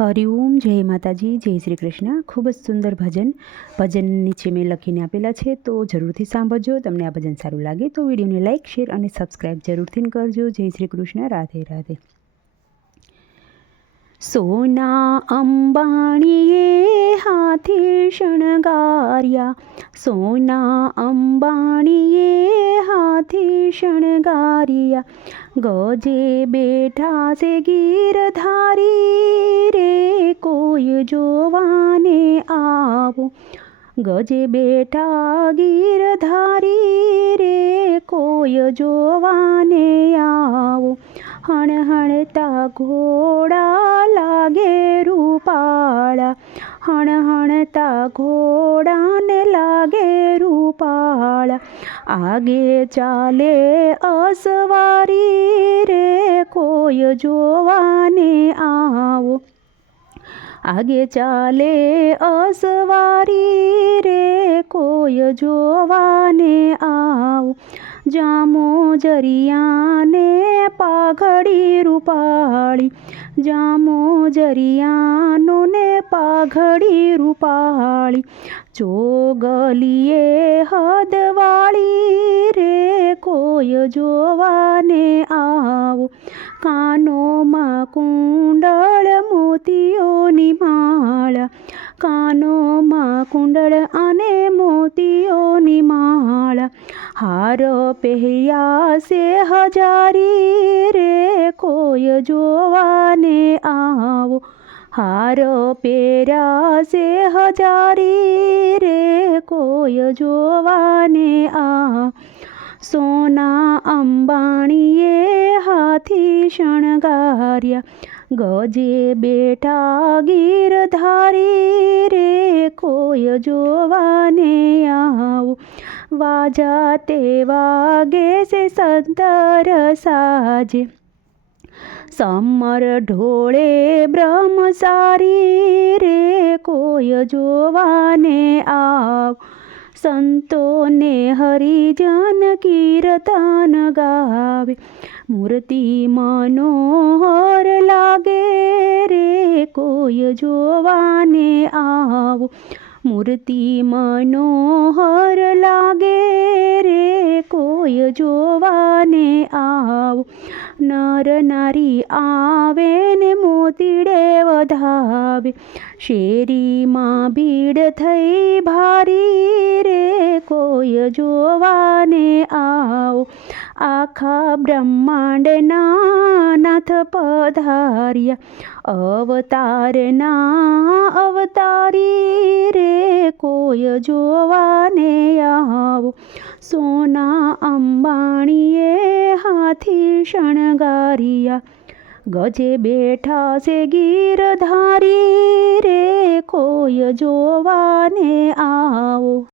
હરિઓમ, જય માતાજી, જય શ્રી કૃષ્ણ. ખૂબ જ સુંદર ભજન નીચે મેં લખીને આપેલા છે, તો જરૂરથી સાંભળજો. તમને આ ભજન સારું લાગે તો વિડીયોને લાઇક, શેર અને સબસ્ક્રાઈબ જરૂરથી કરજો. જય શ્રી કૃષ્ણ. રાધે રાધે. સોના અંબાણીએ હાથી શણગાર્યા, સોના અંબાણીએ હાથી શણગાર્યા, ગજે બેઠા છે ગીરધારી રે, કોઈ જોવાને આવો. ગજે બેઠા ગીરધારી રે, કોઈ જોવાને આવો. હણહણતા ઘોડા લાગે રૂપાળા, હણહણતા ઘોડાને લાગે રૂપાળા. આગે ચાલે અસવારી રે, કોઈ જોવાને આવો. આગે ચાલે અસવારી રે, કોઈ જોવાને આવો. જામો જરિયાને પાઘડી રૂપાળી, જામો જરિયાનો ને પાઘડી રૂપાળી. ચોગલીએ હદવાળી રે, કોઈ જોવાને આવો. કાનોમાં કુંડળ મોતીઓની માળા, કાનોમાં કુંડળ અને મોતીઓની માળા. હાર પહેર્યા છે હજારી રે, કોઈ જોવાને આવો. હાર પહેર્યા છે હજારી રે, કોઈ જોવાને આવો. સોના અંબાણીએ હાથી શણગાર્યા, ગજે બેઠા ગીરધારી રે, કોઈ જોવાને આવો. વાજા તે વાગે છે સંતર સાજે, સમર ઢોળે બ્રહ્મચારી રે, કોઈ જોવાને આવો. સંતોને હરિજન કીર્તન ગાવે, મૂર્તિ મનોહર લાગે રે, કોઈ જોવાને આવો. મૂર્તિ મનોહર લાગે રે, કોઈ જોવાને આવો. નર નારી આવે ને મોતીડે વધાવે, શેરીમાં ભીડ થઈ ભારી રે, કોઈ જોવાને આવો. આખા બ્રહ્માંડના નાથ પધાર્યા, અવતારના અવતારી રે, કોઈ જોવાને આવો. સોના અંબાણીએ હાથી શણગાર્યા, ગજે બેઠા છે ગીરધારી રે, કોઈ જોવાને આવો.